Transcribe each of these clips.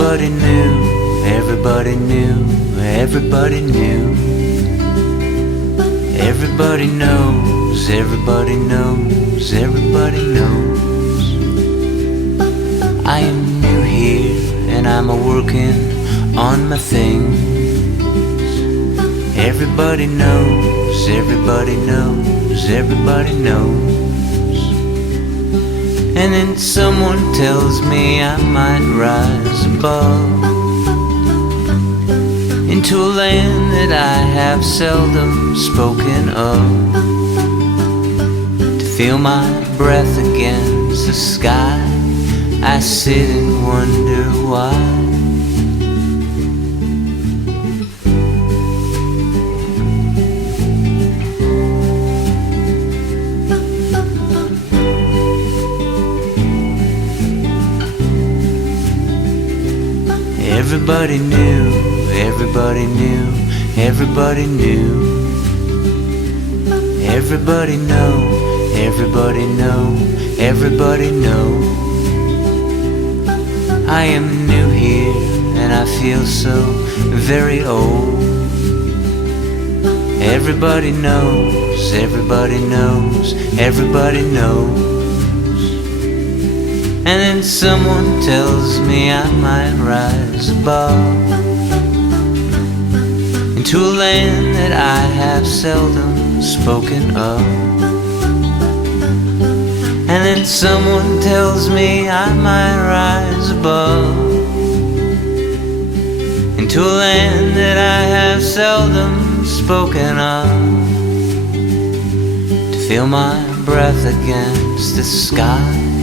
Everybody knew, everybody knew, everybody knew. Everybody knows, everybody knows, everybody knows. I am new here and I'm a-working on my things. Everybody knows, everybody knows, everybody knows. And then someone tells me I might rise above into a land that I have seldom spoken of, to feel my breath against the sky. I sit and wonder why. Everybody knew, everybody knew, everybody knew. Everybody know, everybody know, everybody knows. I am new here and I feel so very old. Everybody knows, everybody knows, everybody knows. And then someone tells me I might rise above into a land that I have seldom spoken of. And then someone tells me I might rise above into a land that I have seldom spoken of, to feel my breath against the sky.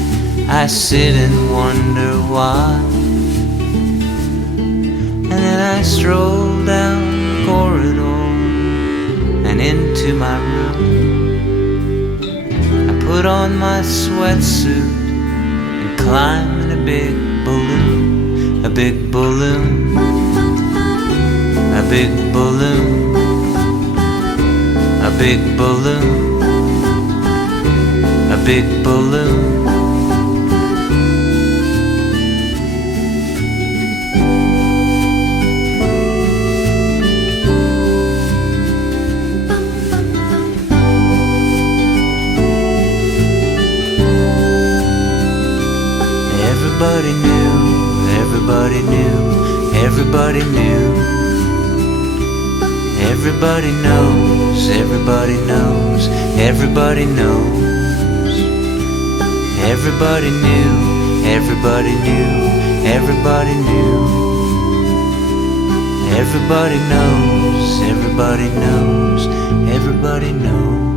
I sit and wonder why. And then I stroll down the corridor and into my room. I put on my sweatsuit and climb in a big balloon. A big balloon. A big balloon. A big balloon. A big balloon. Everybody knew, everybody knew, everybody knew. Everybody knows, everybody knows, everybody knows. Everybody knew, everybody knew, everybody knew. Everybody knows, everybody knows, everybody knows.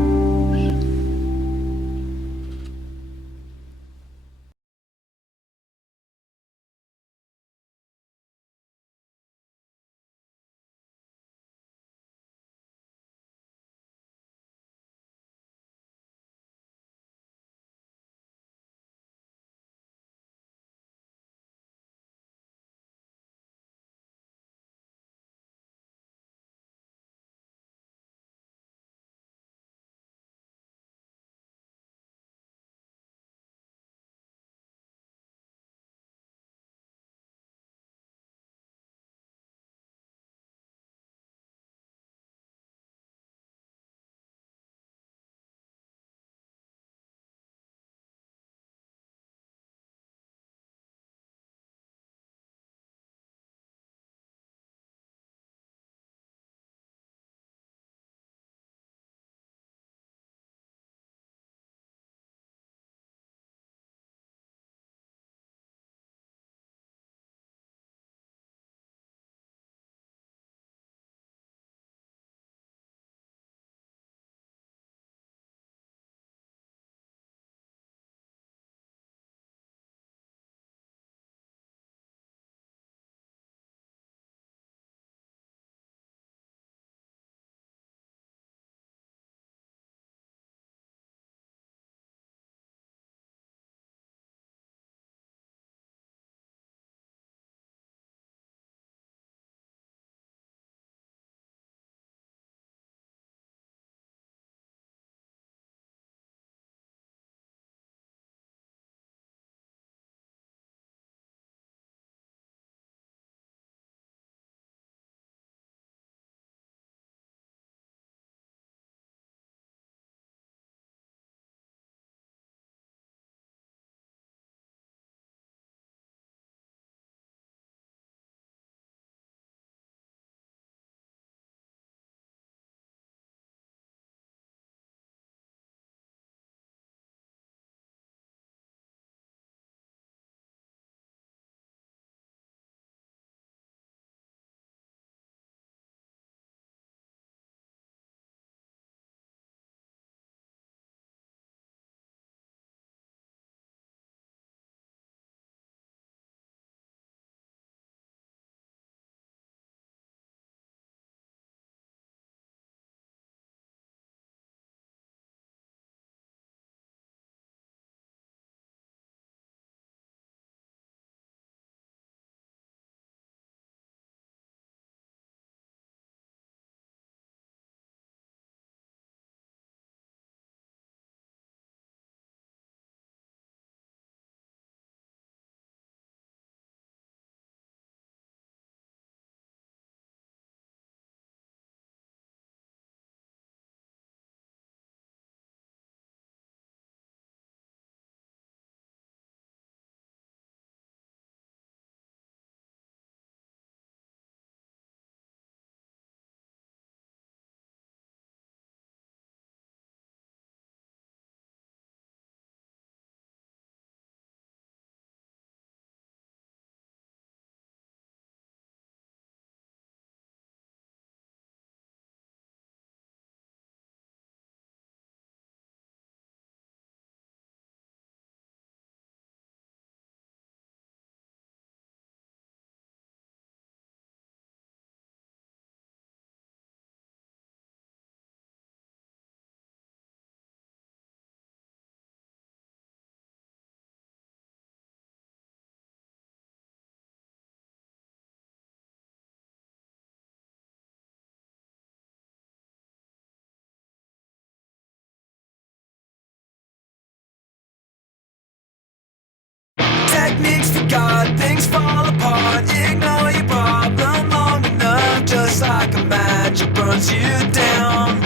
techniques for God, things fall apart. Ignore your problem long enough, just like a match, it burns you down.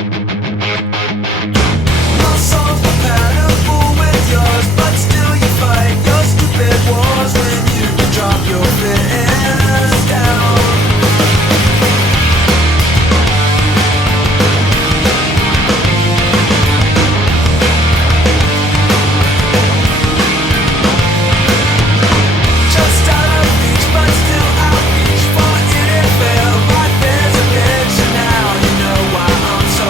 My soul's compatible with yours, but still you fight your stupid wars when you can drop your fist down. Just out of reach, but still outreach for NFL. Life is a bitch, and now you know why I'm so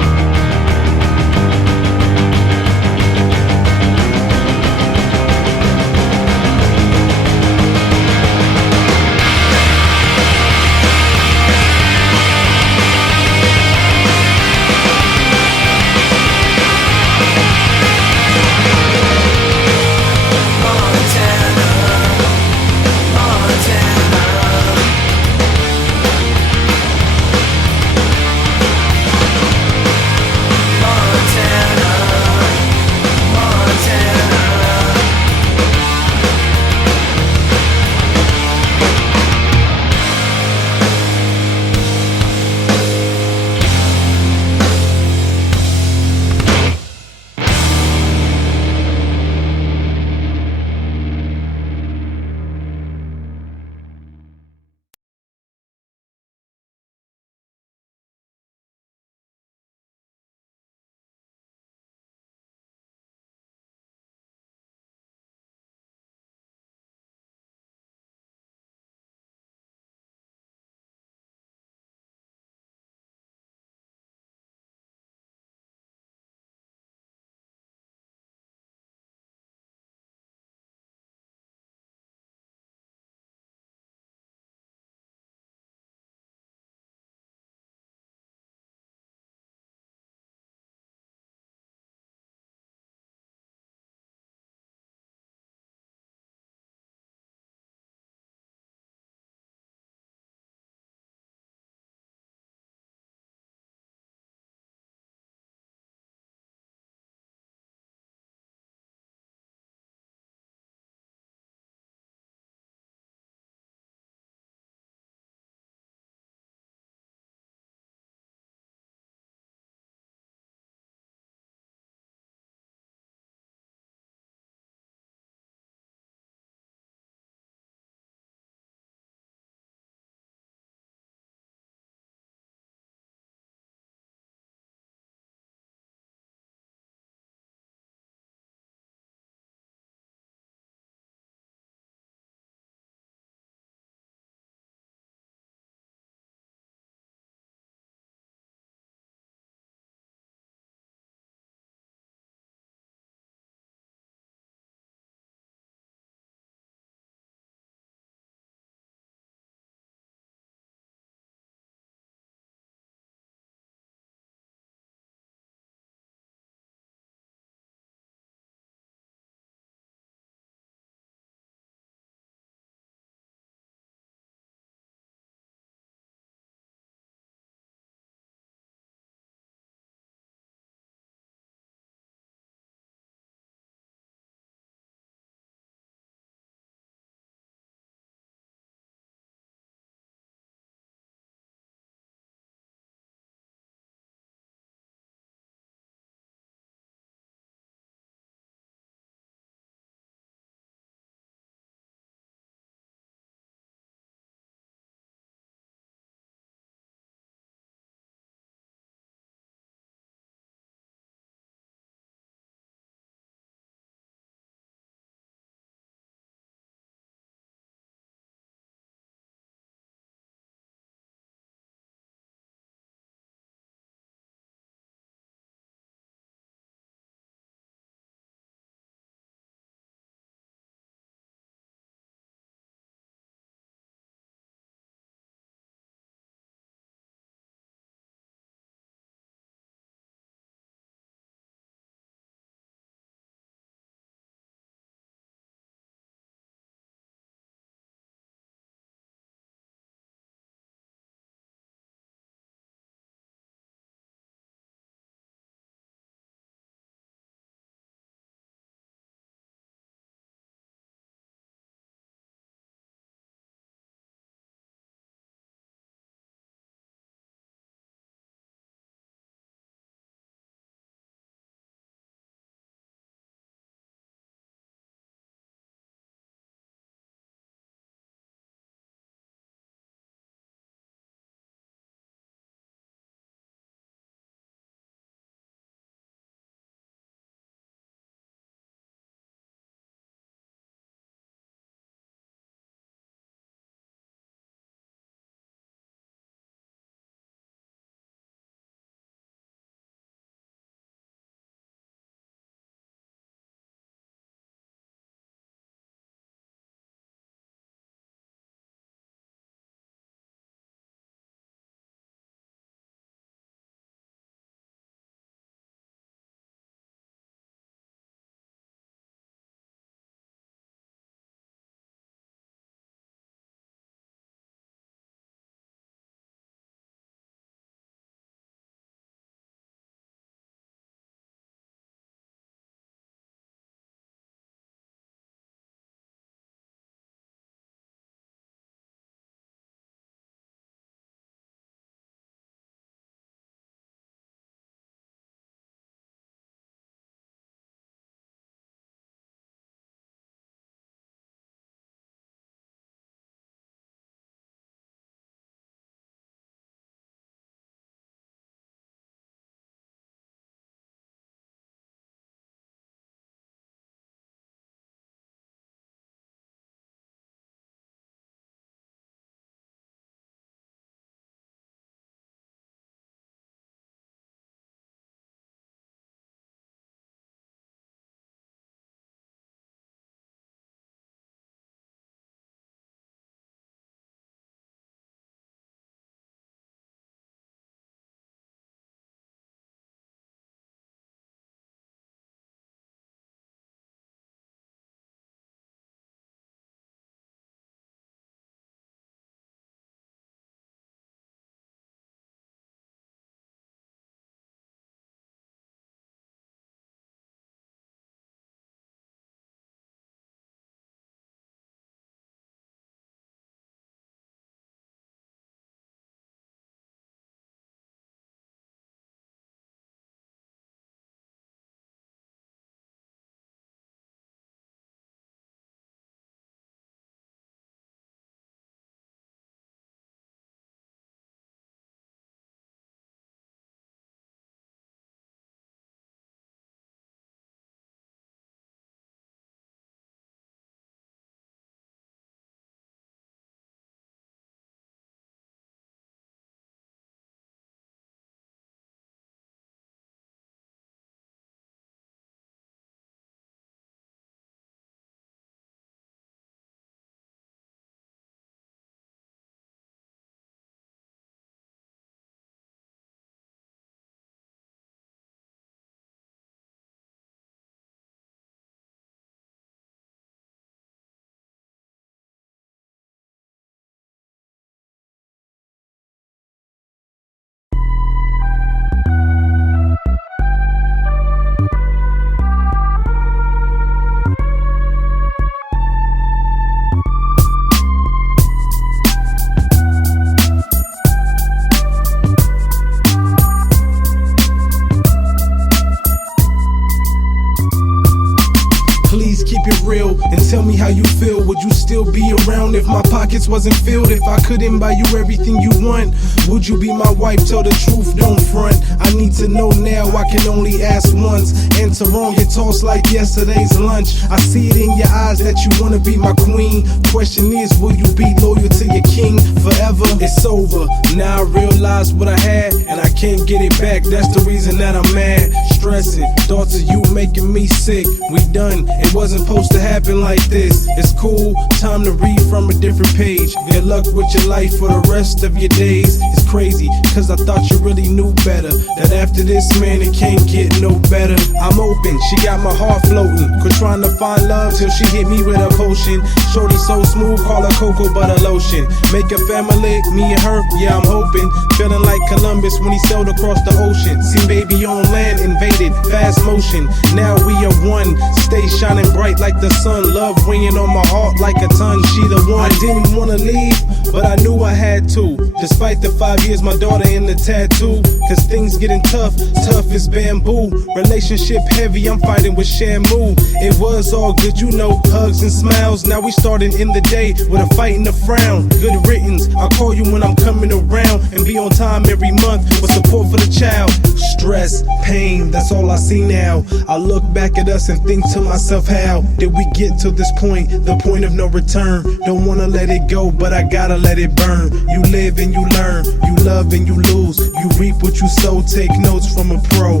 how you feel. Would you still be around if my pockets wasn't filled? If I couldn't buy you everything you want, would you be my wife? Tell the truth, don't front. I need to know now, I can only ask once. Answer wrong, get tossed like yesterday's lunch. I see it in your eyes that you wanna be my queen. Question is, will you be loyal to your king forever? It's over, now I realize what I had, and I can't get it back. That's the reason that I'm mad, stressing. Thoughts of you making me sick. We done, it wasn't supposed to happen like this. It's cool, time to read from a different page. Good luck with your life for the rest of your days. It's crazy, cause I thought you really knew better, that after this, man, it can't get no better. I'm open, she got my heart floating. Quit trying to find love till she hit me with a potion. Shorty so smooth, call her cocoa butter lotion. Make a family, me and her, yeah, I'm hoping. Feeling like Columbus when he sailed across the ocean. Seen baby on land, invaded, fast motion. Now we are one, stay shining bright like the sun. Love weighing on my heart like a ton, she the one. I didn't wanna leave, but I knew I had to. Despite the 5 years, my daughter in the tattoo. Cause things getting tough, tough as bamboo. Relationship heavy, I'm fighting with Shamu. It was all good, you know, hugs and smiles. Now we starting in the day with a fight and a frown. Good riddance, I'll call you when I'm coming around. And be on time every month with support for the child. Stress, pain, that's all I see now. I look back at us and think to myself, how did we get to this point? The point of no return. Don't wanna let it go, but I gotta let it burn. You live and you learn, you love and you lose. You reap what you sow, take notes from a pro.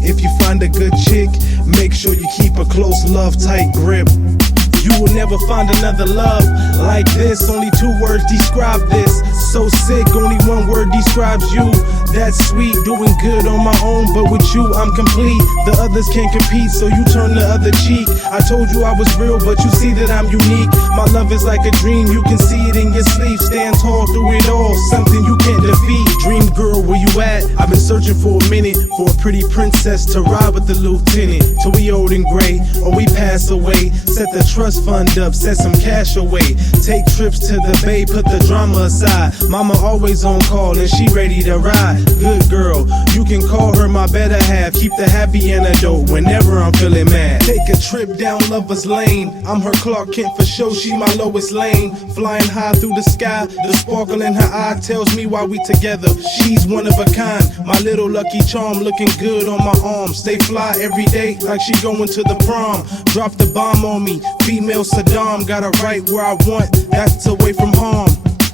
If you find a good chick, make sure you keep a close love, tight grip. You will never find another love like this. Only 2 words describe this. So sick, only 1 word describes you. That's sweet, doing good on my own, but with you I'm complete. The others can't compete, so you turn the other cheek. I told you I was real, but you see that I'm unique. My love is like a dream, you can see it in your sleep. Stand tall through it all, something you can't defeat. Dream girl, where you at? I've been searching for a minute, for a pretty princess to ride with the lieutenant. Till we old and gray, or we pass away. Set the trust fund up, set some cash away. Take trips to the bay, put the drama aside. Mama always on call and she ready to ride. Good girl, you can call her my better half. Keep the happy antidote whenever I'm feeling mad. Take a trip down Lover's Lane. I'm her Clark Kent for sure, she my Lois Lane. Flying high through the sky, the sparkle in her eye tells me why we together. She's one of a kind, my little lucky charm, looking good on my arm. Stay fly every day like she going to the prom. Drop the bomb on me, female Saddam. Got her right where I want, that's away from harm.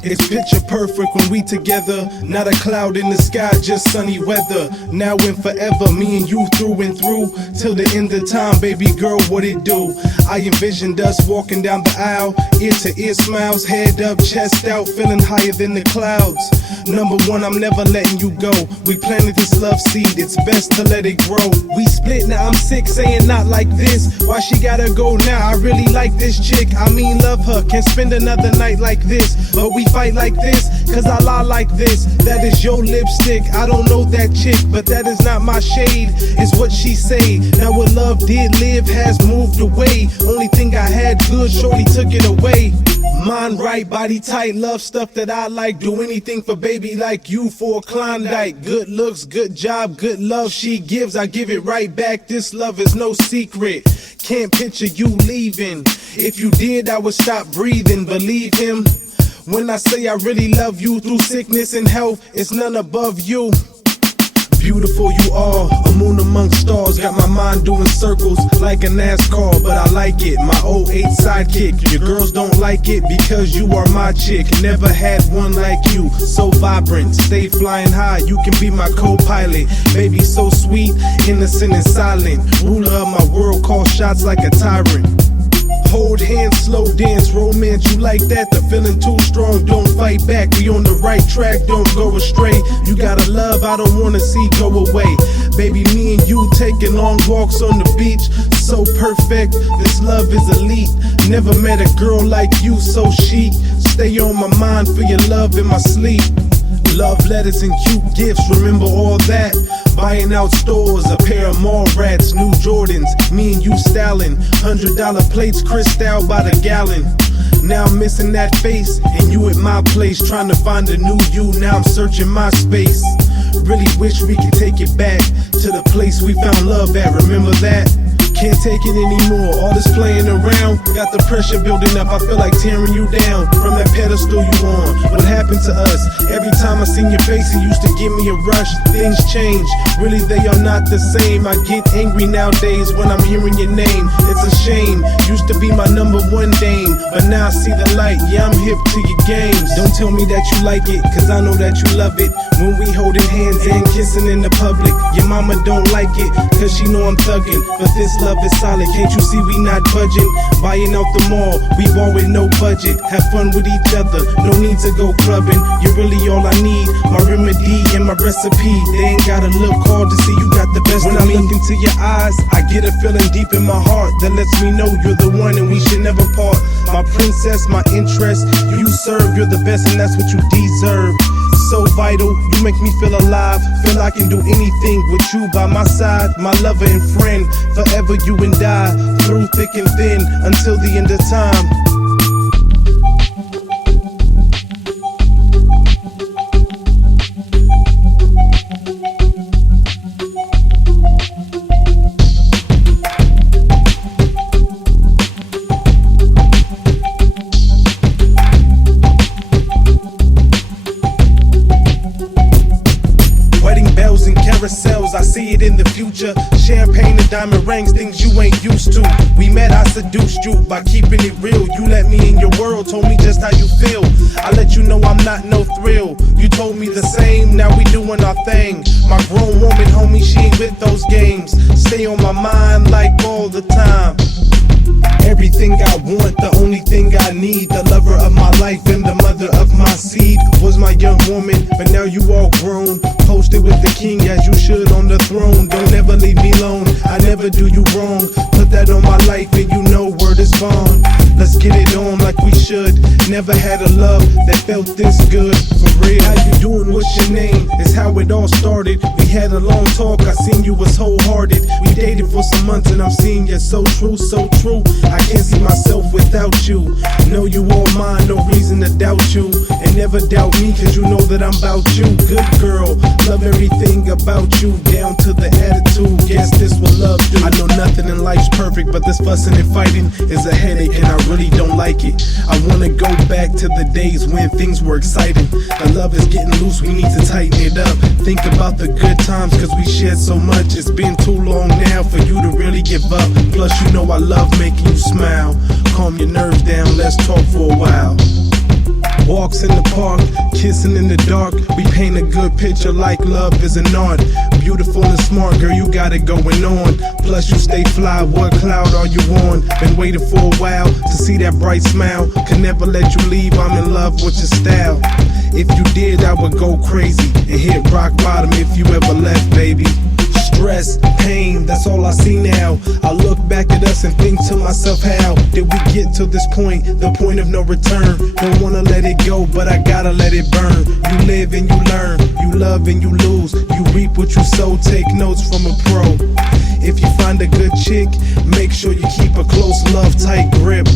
It's picture perfect when we together. Not a cloud in the sky, just sunny weather. Now and forever, me and you through and through. Till the end of time, baby girl, what it do? I envisioned us walking down the aisle. Ear to ear smiles, head up, chest out, feeling higher than the clouds. Number one, I'm never letting you go. We planted this love seed, it's best to let it grow. We split, now I'm sick, saying not like this. Why she gotta go now? I really like this chick. I mean, love her, can't spend another night like this. But we fight like this, cause I lie like this. That is your lipstick, I don't know that chick, but that is not my shade, is what she say. Now what love did live has moved away. Only thing I had good, shorty took it away. Mind right, body tight, love stuff that I like. Do anything for baby like you for a Klondike. Good looks, good job, good love she gives, I give it right back. This love is no secret, can't picture you leaving. If you did, I would stop breathing, believe him when I say I really love you. Through sickness and health, it's none above you. Beautiful you are, a moon amongst stars. Got my mind doing circles like a NASCAR, but I like it, my 08 sidekick. Your girls don't like it because you are my chick. Never had one like you, so vibrant, stay flying high. You can be my co-pilot, baby so sweet, innocent and silent. Ruler of my world, call shots like a tyrant. Hold hands, slow dance, romance, you like that? The feeling too strong, don't fight back. We on the right track, don't go astray. You got a love I don't wanna see go away. Baby, me and you taking long walks on the beach. So perfect, this love is elite. Never met a girl like you, so chic. Stay on my mind for your love in my sleep. Love letters and cute gifts, remember all that. Buying out stores, a pair of mall rats, new Jordans, me and you styling. $100 plates, Cristal by the gallon. Now I'm missing that face, and you at my place, trying to find a new you. Now I'm searching my space. Really wish we could take it back to the place we found love at. Remember that? Can't take it anymore, all this playing around got the pressure building up, I feel like tearing you down from that pedestal you on. What happened to us? Every time I seen your face, it used to give me a rush. Things change, really they are not the same. I get angry nowadays when I'm hearing your name. It's a shame, used to be my #1 dame, but now I see the light, yeah I'm hip to your games. Don't tell me that you like it, cause I know that you love it. When we holding hands and kissing in the public, your mama don't like it, cause she know I'm thugging. But this love is solid, can't you see we not budging? Buying out the mall, we ball with no budget. Have fun with each other, no need to go clubbing. You're really all I need, my remedy and my recipe. They ain't gotta look hard to see you got the best when of me. When I look into your eyes, I get a feeling deep in my heart that lets me know you're the one and we should never part. My princess, my interest, you serve, you're the best and that's what you deserve. So vital, you make me feel alive, feel I can do anything with you by my side, my lover and friend, forever you and I, through thick and thin, until the end of time. I see it in the future. Champagne and diamond rings, things you ain't used to. We met, I seduced you by keeping it real. You let me in your world, told me just how you feel. I let you know I'm not no thrill. You told me the same, now we doing our thing. My grown woman, homie, she ain't with those games. Stay on my mind like all the time. Everything I want, the only thing I need. The lover of my life and the mother of my seed was my young woman, but now you all grown. Posted with the king as you should on the throne. Don't ever leave me alone, I never do you wrong. Put that on my life and you know word is bond. Let's get it on like we should. Never had a love that felt this good. For real, how you doing, what's your name? It's how it all started. We had a long talk, I seen you was wholehearted. We dated for some months and I'm seeing you so true, so true. I can't see myself without you. Know you all mine, no reason to doubt you. And never doubt me, cause you know that I'm about you. Good girl, love everything about you, down to the attitude. Guess this what love do. I know nothing in life's perfect, but this fussing and fighting is a headache and I really don't like it. I wanna go back to the days when things were exciting. The love is getting loose, we need to tighten it up. Think about the good times, cause we shared so much. It's been too long now for you to really give up. Plus you know I love making you smile. Calm your nerves down, let's talk for a while. Walks in the park, kissing in the dark. We paint a good picture like love is an art. Beautiful and smart, girl, you got it going on. Plus you stay fly, what cloud are you on? Been waiting for a while to see that bright smile. Could never let you leave, I'm in love with your style. If you did, I would go crazy and hit rock bottom if you ever left, baby. Stress, pain, that's all I see now. I look back at us and think to myself, how did we get to this point, the point of no return? Don't wanna let it go, but I gotta let it burn. You live and you learn, you love and you lose. You reap what you sow, take notes from a pro. If you find a good chick, make sure you keep a close love, tight grip.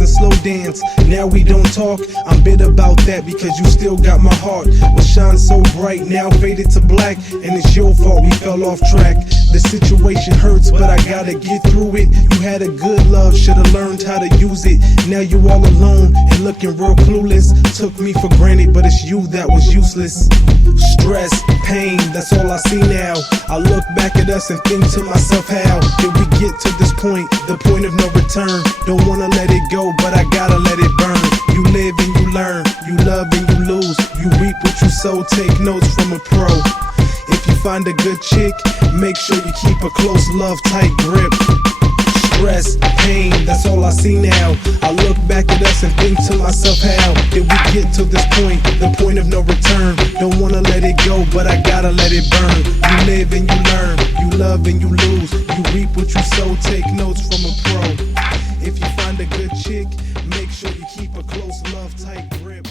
Slow dance, now we don't talk. I'm bitter about that because you still got my heart. What shines so bright now faded to black, and it's your fault we fell off track. The situation hurts, but I gotta get through it. You had a good love, should've learned how to use it. Now you all alone and looking real clueless. Took me for granted, but it's you that was useless. Stress, pain, that's all I see now. I look back at us and think to myself, how did we get to this point, the point of no return? Don't wanna let it go, but I gotta let it burn. You live and you learn, you love and you lose. You reap what you sow, take notes from a pro. If you find a good chick, make sure you keep a close love, tight grip. Stress, pain, that's all I see now. I look back at us and think to myself, how did we get to this point, the point of no return? Don't wanna let it go, but I gotta let it burn. You live and you learn, you love and you lose. You reap what you sow, take notes from a pro. If you find a good chick, make sure you keep a close love, tight grip.